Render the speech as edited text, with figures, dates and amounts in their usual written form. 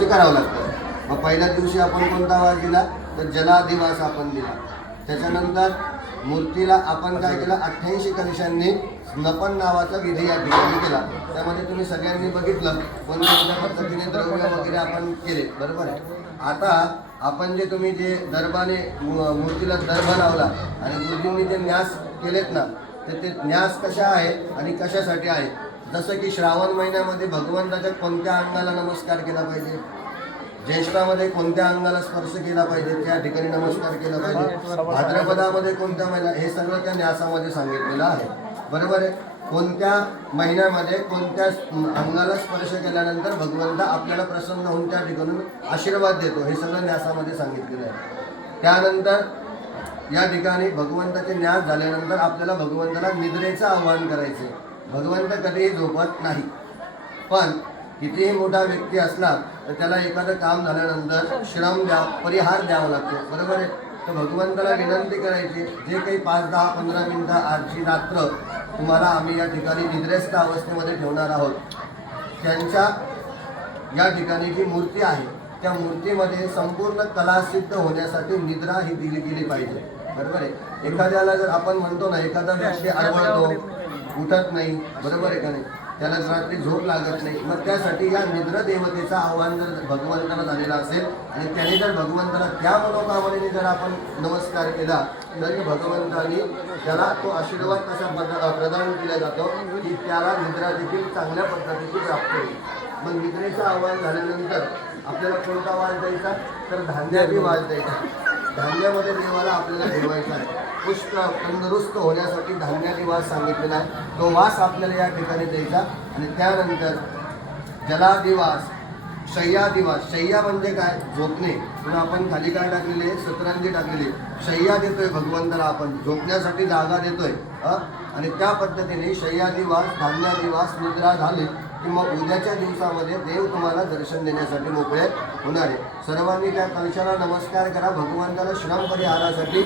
गोष्टी कराव्या लागतात। मग पहिल्या दिवशी आपण कोणता वास दिला तर जलादिवास आपण दिला। त्याच्यानंतर मूर्तीला आपण काय केलं 88 कलशांनी स्नपन नावाचा विधी या ठिकाणी केला। त्यामध्ये तुम्ही सगळ्यांनी बघितलं कोणत्या पद्धतीने द्रव्य वगैरे आपण केले, बरोबर आहे। आता आपण जे तुम्ही जे दर्भाने मूर्तीला दर्भ लावला आणि गुरुजींनी जे न्यास केलेत ना, तर ते न्यास कशा आहे आणि कशासाठी आहे। जसं की श्रावण महिन्यामध्ये भगवंताच्या कोणत्या अंगाला नमस्कार केला पाहिजे, ज्येष्ठामध्ये कोणत्या अंगाला स्पर्श केला पाहिजे त्या ठिकाणी नमस्कार केला पाहिजे, भाद्रपदामध्ये कोणत्या महिना, हे सगळं त्या न्यासामध्ये सांगितलेलं आहे, बरोबर आहे। कोणत्या महिन्यामध्ये कोणत्या अंगाला स्पर्श केल्यानंतर भगवंत आपल्याला प्रसन्न होऊन त्या ठिकाणून आशीर्वाद देतो, हे सगळं न्यासामध्ये सांगितलेलं आहे। त्यानंतर या ठिकाणी भगवंताचे न्यास झाल्यानंतर आपल्याला भगवंताला निद्रेचं आव्हान करायचे। भगवंत कधीही झोपत नाही, पण कितीही मोठा व्यक्ती असला तर त्याला एखादं काम झाल्यानंतर श्रम परिहार द्यावा लागतो, बरोबर आहे। तर भगवंताला विनंती करायची, जे काही 5, 10, 15 मिनिटं आजची रात्र तुम्हाला आम्ही या ठिकाणी निद्रेस्थ अवस्थेमध्ये ठेवणार आहोत, त्यांच्या या ठिकाणी जी मूर्ती आहे त्या मूर्तीमध्ये संपूर्ण कला सिद्ध होण्यासाठी निद्रा ही दिली गेली पाहिजे, बरोबर आहे। एखाद्याला जर आपण म्हणतो ना, एखादा व्यक्ती आडवळतो, उठत नाही, बरोबर आहे का नाही, त्याला रात्री झोप लागत नाही, मग त्यासाठी या निद्रा देवतेचं आव्हान जर भगवंताला झालेलं असेल आणि त्याने जर भगवंताला त्या मनोकामनेने जर आपण नमस्कार केला तर भगवंतानी त्याला तो आशीर्वाद कसा प्रदान केला जातो की त्याला निद्रा देखील चांगल्या पद्धतीची प्राप्त होईल। मग निद्रेचं आव्हान झाल्यानंतर आपल्याला कोणता वास द्यायचा तर धान्याची वास द्यायचा। धान्यामध्ये देवाला आपल्याला ठेवायचा आहे, पुष्ट तंदुरुस्त होण्यासाठी धान्याची वास सांगितलेला आहे, तो वास आपल्याला या ठिकाणी द्यायचा। आणि त्यानंतर जलादिवास, शय्यादिवास, शय्या म्हणजे काय, झोपणे, म्हणून आपण खाली काय टाकलेले, सतरंजी टाकलेली, शय्या देतोय भगवंताला, आपण झोपण्यासाठी जागा देतोय। आणि त्या पद्धतीने शय्यादिवास, धान्यादिवास, निद्रा झाली की मग उद्याच्या दिवसामध्ये देव तुम्हाला दर्शन देण्यासाठी मोकळे होणार आहे। सर्वांनी त्या कलशाला नमस्कार करा, भगवंताला श्रम परिहारासाठी